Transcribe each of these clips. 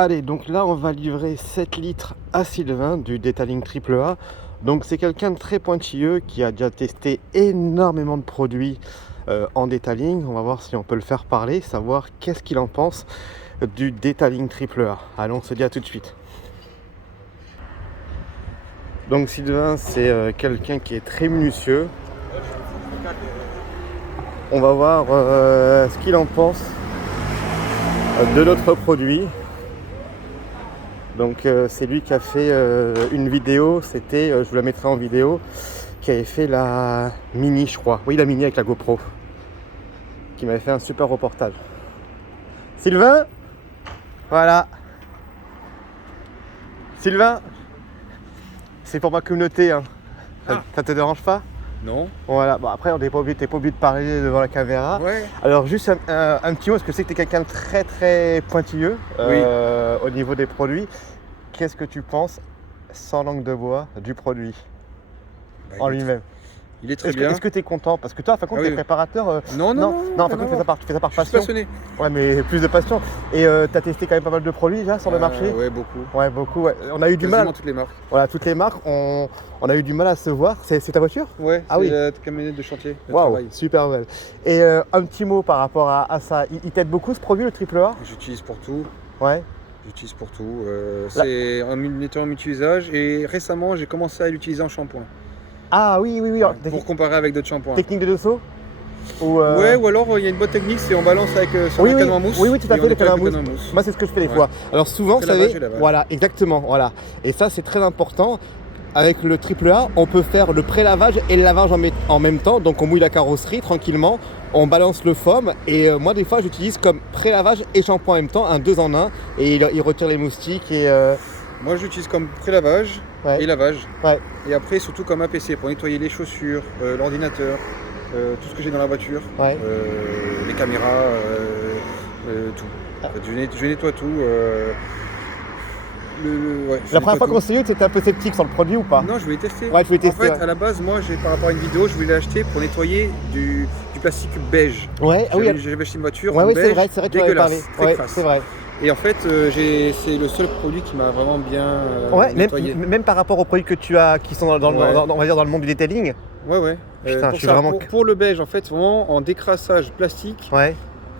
Allez, donc là on va livrer 7 litres à Sylvain du Detailing AAA. Donc c'est quelqu'un de très pointilleux qui a déjà testé énormément de produits en detailing. On va voir si on peut le faire parler, savoir qu'est-ce qu'il en pense du Detailing AAA. Allez, on se dit à tout de suite. Donc Sylvain, c'est quelqu'un qui est très minutieux. On va voir ce qu'il en pense de notre produit. Donc c'est lui qui a fait une vidéo, c'était, je vous la mettrai en vidéo, qui avait fait la Mini, je crois. Oui, la Mini avec la GoPro, qui m'avait fait un super reportage. Sylvain, voilà. Sylvain, c'est pour ma communauté, hein. Ça te dérange pas? Non. Voilà, bon après t'es pas obligé de parler devant la caméra. Ouais. Alors juste un petit mot, parce que je sais que tu es quelqu'un de très très pointilleux au niveau des produits. Qu'est-ce que tu penses, sans langue de bois, du produit en lui-même? Il est très bien. Est-ce que tu es content? Parce que toi, à fin de compte, tu es préparateur. Non, en fin de compte, tu fais ça par je passion. suis passionné. Ouais, mais plus de passion. Et tu as testé quand même pas mal de produits déjà sur le marché? Ouais, beaucoup. Ouais, beaucoup. Ouais. On a eu du mal. Quasiment toutes les marques. Voilà, toutes les marques. On a eu du mal à se voir. C'est ta voiture? Ouais, ah, oui. La camionnette de chantier. Waouh, super belle. Et un petit mot par rapport à ça. Il t'aide beaucoup ce produit, le AAA? J'utilise pour tout. Ouais. J'utilise pour tout. C'est un nettoyant multi-usage et récemment j'ai commencé à l'utiliser en shampoing. Ah oui. Pour comparer avec d'autres shampoings. Technique de dessous Ouais, ou alors il y a une bonne technique, c'est on balance avec sur un canon à mousse. Oui, tout à fait, le canon à mousse. Moi, c'est ce que je fais des fois. Alors souvent, vous savez, voilà, exactement, voilà. Et ça, c'est très important. Avec le AAA, on peut faire le pré-lavage et le lavage en même temps. Donc, on mouille la carrosserie tranquillement, on balance le foam. Et moi, des fois, j'utilise comme pré-lavage et shampoing en même temps, un 2 en 1. Et il retire les moustiques. Et moi, j'utilise comme pré-lavage et lavage. Ouais. Et après, surtout comme APC pour nettoyer les chaussures, l'ordinateur, tout ce que j'ai dans la voiture, les caméras, tout. En fait, je nettoie tout. La première fois qu'on s'est eu, tu étais un peu sceptique sur le produit ou pas? Non, je voulais tester. Ouais, je voulais tester. En fait, à la base, moi, par rapport à une vidéo, je voulais l'acheter pour nettoyer du plastique beige. Ouais, j'avais acheté une voiture en beige, c'est vrai, tu m'avais parlé. Très crasse. C'est vrai. Et en fait, c'est le seul produit qui m'a vraiment bien nettoyé. Même par rapport aux produits que tu as, qui sont on va dire dans le monde du detailing. Ouais. Putain, pour le beige, en fait, vraiment en décrassage plastique,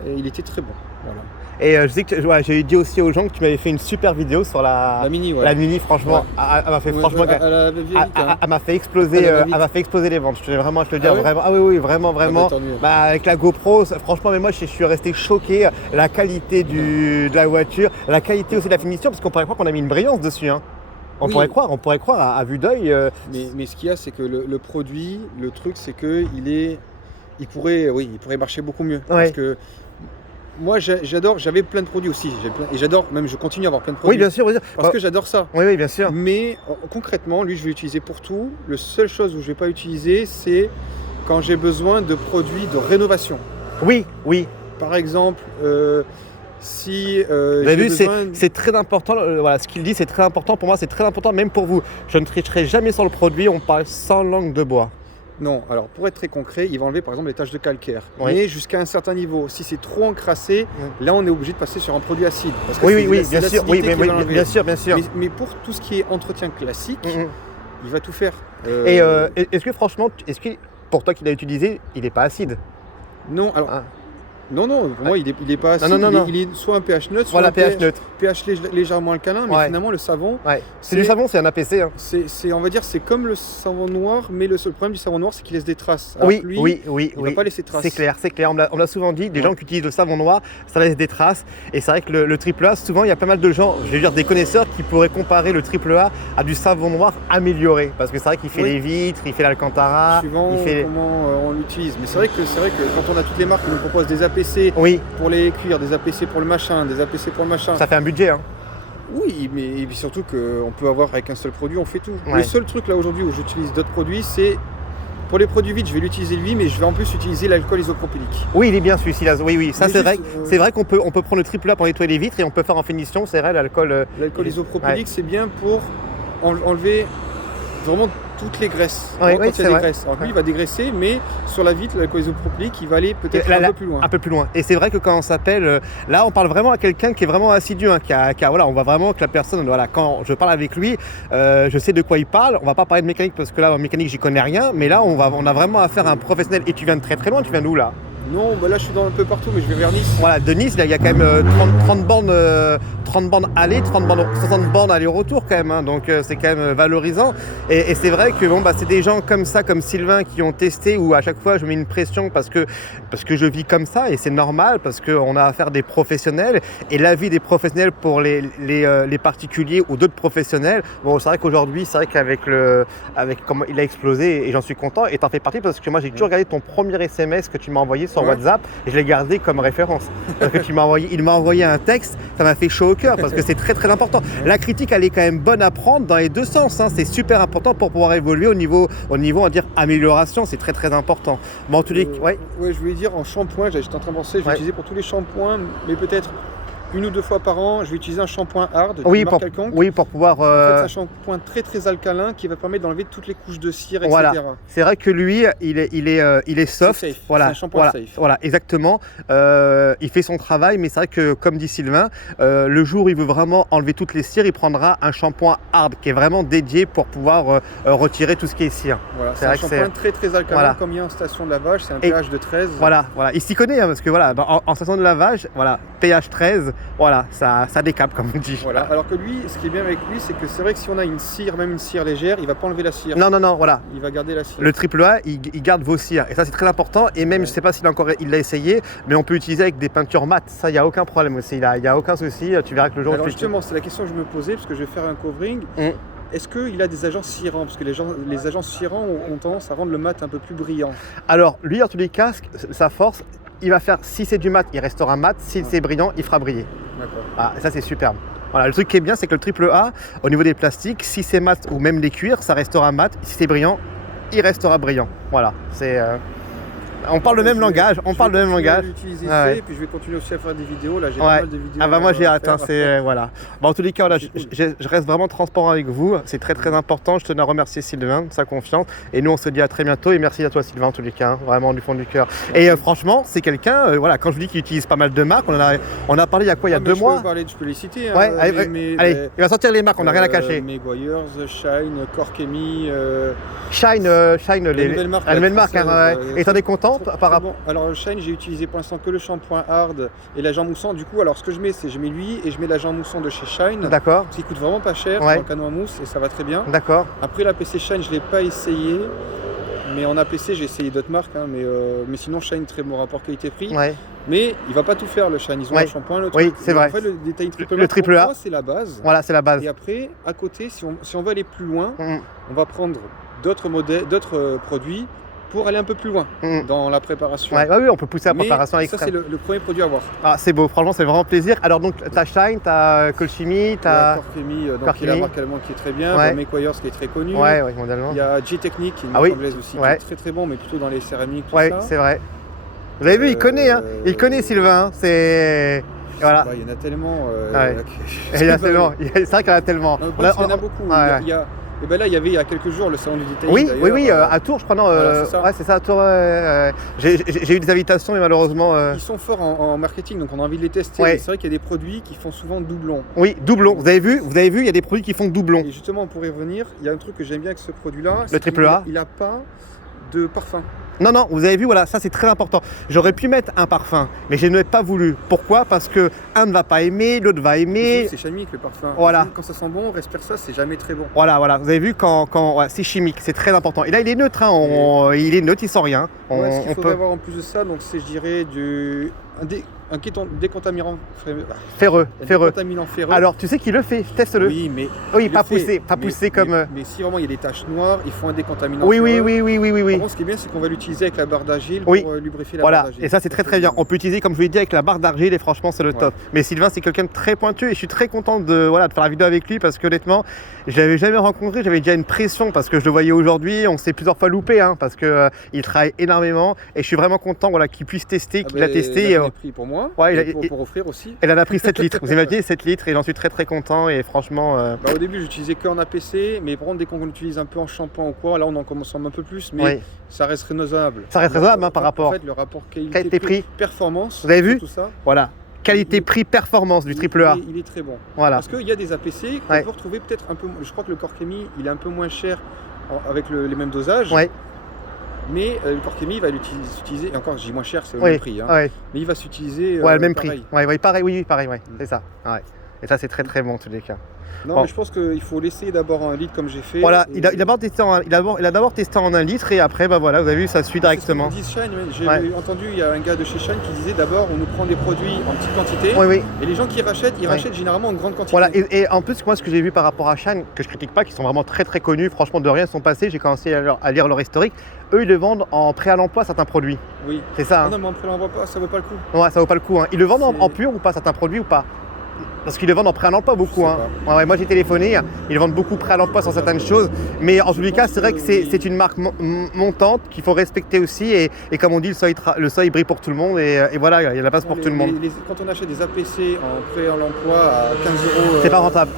il était très bon. Voilà. Et je sais que j'ai dit aussi aux gens que tu m'avais fait une super vidéo sur la Mini. La Mini, franchement, elle m'a fait elle m'a fait exploser les ventes. Je te le dis vraiment. Ah oui, vraiment. Avec la GoPro, franchement, mais moi je suis resté choqué. La qualité de la voiture, la qualité aussi de la finition, parce qu'on pourrait croire qu'on a mis une brillance dessus. Hein. On pourrait croire à vue d'œil. Mais ce qu'il y a, c'est que le produit, le truc, c'est que il pourrait marcher beaucoup mieux. Parce que moi, j'avais plein de produits aussi, et je continue à avoir plein de produits. Oui, bien sûr. Parce que j'adore ça. Oui, bien sûr. Mais concrètement, lui, je vais l'utiliser pour tout. La seule chose où je ne vais pas utiliser, c'est quand j'ai besoin de produits de rénovation. Oui. Par exemple, si vous avez vu, c'est très important. Voilà, ce qu'il dit, c'est très important pour moi, c'est très important même pour vous. Je ne tricherai jamais sur le produit. On parle sans langue de bois. Non, alors pour être très concret, il va enlever par exemple les taches de calcaire. Mais jusqu'à un certain niveau. Si c'est trop encrassé, là on est obligé de passer sur un produit acide. Parce que bien sûr. Mais pour tout ce qui est entretien classique, il va tout faire. Et est-ce que franchement, pour toi qui l'as utilisé, il n'est pas acide? Non, alors... Non, pour moi, il est pas acide. Non. Il est soit un pH neutre, soit un pH neutre. pH légèrement alcalin, mais finalement, le savon... C'est du savon, c'est un APC. Hein. On va dire, c'est comme le savon noir, mais le seul problème du savon noir, c'est qu'il laisse des traces. Alors il va pas laisser de traces. C'est clair. On me l'a souvent dit, des gens qui utilisent le savon noir, ça laisse des traces. Et c'est vrai que le AAA, souvent, il y a pas mal de gens, je vais dire des connaisseurs, qui pourraient comparer le AAA à du savon noir amélioré. Parce que c'est vrai qu'il fait les vitres, il fait l'alcantara. Suivant comment on l'utilise. Mais c'est vrai que quand on a toutes les marques qui nous proposent des APC... pour les cuirs, des APC pour le machin, des APC pour le machin. Ça fait un budget, hein. Oui, mais surtout qu'on peut avoir avec un seul produit, on fait tout. Le seul truc là aujourd'hui où j'utilise d'autres produits, c'est pour les produits vides, je vais l'utiliser lui, mais je vais en plus utiliser l'alcool isopropylique. Oui, il est bien celui-ci là. Oui, ça c'est vrai. C'est vrai qu'on peut prendre le AAA pour nettoyer les vitres et on peut faire en finition, c'est vrai, l'alcool. L'alcool isopropylique, c'est bien pour enlever vraiment toutes les graisses. Oui, quand il y a des graisses. Alors lui, il va dégraisser, mais sur la vitre, la cohésion proplique, il va aller peut-être un peu plus loin. Un peu plus loin. Et c'est vrai que quand on s'appelle, là, on parle vraiment à quelqu'un qui est vraiment assidu, hein, voilà, on voit vraiment que la personne, voilà, quand je parle avec lui, je sais de quoi il parle. On va pas parler de mécanique parce que là, en mécanique, j'y connais rien, mais là, on a vraiment affaire à un professionnel. Et tu viens de très très loin. Tu viens d'où là? Non, bah là je suis un peu partout, mais je vais vers Nice. Voilà, de Nice, là, il y a quand même 30 bornes aller, 60 bornes aller-retour quand même, hein, donc c'est quand même valorisant. Et c'est vrai que bon, c'est des gens comme ça, comme Sylvain, qui ont testé, où à chaque fois je mets une pression parce que je vis comme ça, et c'est normal, parce qu'on a affaire à des professionnels, et l'avis des professionnels pour les particuliers ou d'autres professionnels, bon, c'est vrai qu'aujourd'hui, c'est vrai qu'avec comment il a explosé, et j'en suis content, et t'en fais partie, parce que moi j'ai toujours regardé ton premier SMS que tu m'as envoyé sur WhatsApp, et je l'ai gardé comme référence. Parce que il m'a envoyé un texte, ça m'a fait chaud au cœur, parce que c'est très très important. La critique, elle est quand même bonne à prendre dans les deux sens, hein. C'est super important pour pouvoir évoluer au niveau on va dire amélioration, c'est très très important. Bon, en tous les ouais, je voulais dire en shampoing, j'étais en train de penser, je vais utiliser pour tous les shampoings, mais peut-être une ou deux fois par an, je vais utiliser un shampoing hard, quelconque. Oui, pour pouvoir... En fait, c'est un shampoing très très alcalin qui va permettre d'enlever toutes les couches de cire, etc. Voilà. C'est vrai que lui, il est soft. C'est safe. Voilà. C'est un shampoing safe. Voilà, exactement. Il fait son travail, mais c'est vrai que, comme dit Sylvain, le jour où il veut vraiment enlever toutes les cires, il prendra un shampoing hard qui est vraiment dédié pour pouvoir retirer tout ce qui est cire. Voilà, c'est un shampoing très très alcalin, comme il y a en station de lavage, c'est un pH de 13. Voilà. Il s'y connaît, hein, parce que voilà, en station de lavage, voilà, pH 13. Voilà, ça décape comme on dit. Voilà. Alors que lui, ce qui est bien avec lui, c'est que c'est vrai que si on a une cire, même une cire légère, il va pas enlever la cire. Non, voilà. Il va garder la cire. Le AAA, il garde vos cires. Et ça, c'est très important. Et même, je sais pas s'il l'a essayé, mais on peut utiliser avec des peintures mates. Ça, il n'y a aucun problème aussi. Il n'y a aucun souci. Tu verras que le jour où justement, c'est la question que je me posais, parce que je vais faire un covering. Est-ce qu'il a des agents cirants? Parce que les agents cirants ont tendance à rendre le mat un peu plus brillant. Alors, lui, en tous les cas, sa force, il va faire, si c'est du mat, il restera mat. Si c'est brillant, il fera briller. D'accord. Ah, ça, c'est superbe. Voilà, le truc qui est bien, c'est que le AAA, au niveau des plastiques, si c'est mat ou même les cuirs, ça restera mat. Si c'est brillant, il restera brillant. Voilà, c'est... On parle le même langage, Je vais l'utiliser et puis je vais continuer aussi à faire des vidéos. Là, j'ai pas mal de vidéos. Ah bah moi j'ai hâte, voilà. Bon, en tous les cas, voilà, je reste vraiment transparent avec vous. C'est très très important. Je tenais à remercier Sylvain de sa confiance. Et nous, on se dit à très bientôt. Et merci à toi, Sylvain, en tous les cas, hein, vraiment du fond du cœur. Et franchement, c'est quelqu'un, voilà, quand je vous dis qu'il utilise pas mal de marques, on a parlé il y a quoi, il y a 2 mois. Je peux les citer. Ouais, allez, il va sortir les marques, on n'a rien à cacher. Meguiar's, Shine, Corkemi. Shine, les nouvelles marques. Et t'en es content par rapport? Alors le Shine, j'ai utilisé pour l'instant que le shampoing hard et l'agent moussant. Du coup, alors ce que je mets, c'est je mets lui et je mets l'agent moussant de chez Shine. D'accord. Qui coûte vraiment pas cher dans le canon à mousse et ça va très bien. D'accord. Après la PC Shine, je l'ai pas essayé, mais en APC j'ai essayé d'autres marques, hein, mais sinon Shine, très bon rapport qualité-prix. Ouais. Mais il va pas tout faire le Shine. Ils ont un shampoing, le truc. Oui, c'est vrai. En fait, le détail triple A, c'est la base. Voilà, c'est la base. Et après, à côté, si on veut aller plus loin, on va prendre d'autres modèles, d'autres produits pour aller un peu plus loin dans la préparation. Oui, on peut pousser la préparation à l'extrême. Ça, c'est le premier produit à voir. Ah, c'est beau, franchement, c'est vraiment plaisir. Alors, donc, t'as Shine, t'as Colchimie, t'as Corkemi, qui est la marque allemande qui est très bien, Meguiar's qui est très connue. Mondialement. Il y a G-Technique, qui est une marque anglaise aussi, qui est très très bon, mais plutôt dans les céramiques. Oui, c'est vrai. Vous avez vu, il connaît, hein. Il connaît Sylvain, hein. C'est... Voilà. Il y en a tellement. C'est vrai qu'il y en a tellement. Il y en a beaucoup. Et ben là, il y avait il y a quelques jours le salon du détail. Oui, à Tours, je crois. C'est ça, à Tours. J'ai eu des invitations, mais malheureusement. Ils sont forts en marketing, donc on a envie de les tester. C'est vrai qu'il y a des produits qui font souvent doublon. Oui, doublon. Vous avez vu, il y a des produits qui font doublon. Et justement, on pourrait revenir. Il y a un truc que j'aime bien avec ce produit-là. Le AAA. Il n'a pas de parfum. Non, vous avez vu, voilà, ça c'est très important. J'aurais pu mettre un parfum, mais je n'ai pas voulu. Pourquoi? Parce que un ne va pas aimer, l'autre va aimer. C'est chimique le parfum. Voilà. Quand ça sent bon, on respire ça, c'est jamais très bon. Voilà. Vous avez vu quand c'est chimique, c'est très important. Et là, il est neutre, hein, il est neutre, il sent rien. Ce qu'il faudrait avoir en plus de ça, donc c'est, je dirais, un décontaminant ferreux. Décontaminant ferreux. Alors, tu sais qui le fait? Teste-le. Oui, pas poussé comme. Mais si vraiment il y a des taches noires, il faut un décontaminant. Oui. Par contre, ce qui est bien, c'est qu'on va l'utiliser avec la barre d'argile pour lubrifier la barre d'argile. Et ça, c'est très très bien. On peut utiliser, comme je vous l'ai dit, avec la barre d'argile et franchement, c'est le top. Mais Sylvain, c'est quelqu'un de très pointu et je suis très content de faire la vidéo avec lui parce que honnêtement, je l'avais jamais rencontré, j'avais déjà une pression parce que je le voyais aujourd'hui. On s'est plusieurs fois loupé parce qu'il travaille énormément et je suis vraiment content qu'il puisse tester, qu'il a testé. Pour moi. moi pour offrir aussi. Elle en a pris 7 litres. Vous imaginez 7 litres et j'en suis très très content et franchement. Au début, j'utilisais qu'en APC, mais par contre, dès qu'on l'utilise un peu en shampoing ou quoi, là on en commence un peu plus, mais ça reste raisonnable. Ça reste raisonnable par rapport. En fait, le rapport qualité-prix, performance. Vous avez vu tout ça. Voilà. Qualité-prix-performance du AAA. Il est très bon. Voilà. Parce qu'il y a des APC qu'on peut retrouver peut-être un peu. Je crois que le Cork-Chemie, il est un peu moins cher avec les mêmes dosages. Mais le Cork-Chemie, il va l'utiliser. Et encore, je dis moins cher, c'est le même prix. Mais il va s'utiliser. Le même pareil. prix. Pareil. C'est ça. Et ça, c'est très très bon en tous les cas. Non, mais je pense qu'il faut l'essayer d'abord en 1 litre comme j'ai fait. Voilà, il a d'abord testé en 1 litre et après, vous avez vu, ça suit directement. J'ai entendu, il y a un gars de chez Shine qui disait d'abord, on nous prend des produits en petite quantité. Et les gens qui rachètent, ils rachètent généralement en grande quantité. Voilà, et en plus, moi, ce que j'ai vu par rapport à Shine, que je critique pas, qui sont vraiment très très connus, franchement, de rien sont passés, j'ai commencé à lire leur historique. Eux, ils le vendent en prêt à l'emploi certains produits. Oui. C'est ça. Non, mais en prêt à l'emploi, ça vaut pas le coup. Ouais, ça vaut pas le coup. Ils le vendent en pur ou pas, certains produits ou pas? Parce qu'ils le vendent en prêt à l'emploi beaucoup. Moi j'ai téléphoné, ils vendent beaucoup prêt à l'emploi sur certaines choses. Mais en tous les cas, c'est vrai que c'est une marque montante qu'il faut respecter aussi. Et comme on dit, le seuil brille pour tout le monde. Et voilà, il y a la place pour tout le monde. Quand on achète des APC en prêt à l'emploi à 15 €. C'est pas rentable.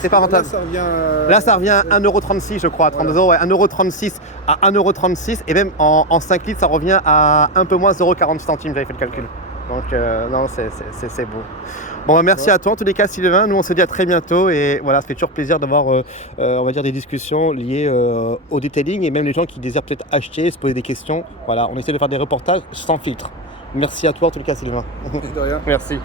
C'est pas rentable. Là, ça revient à 1,36 € je crois, 32 €. 1,36 € à 1,36 €. Et même en 5 litres, ça revient à un peu moins 0,40 €. J'avais fait le calcul. Donc non, c'est beau. Bon, merci à toi en tous les cas, Sylvain. Nous, on se dit à très bientôt et voilà, ça fait toujours plaisir d'avoir, on va dire, des discussions liées au detailing et même les gens qui désirent peut-être acheter, se poser des questions. Voilà, on essaie de faire des reportages sans filtre. Merci à toi en tous les cas, Sylvain. De rien. Merci.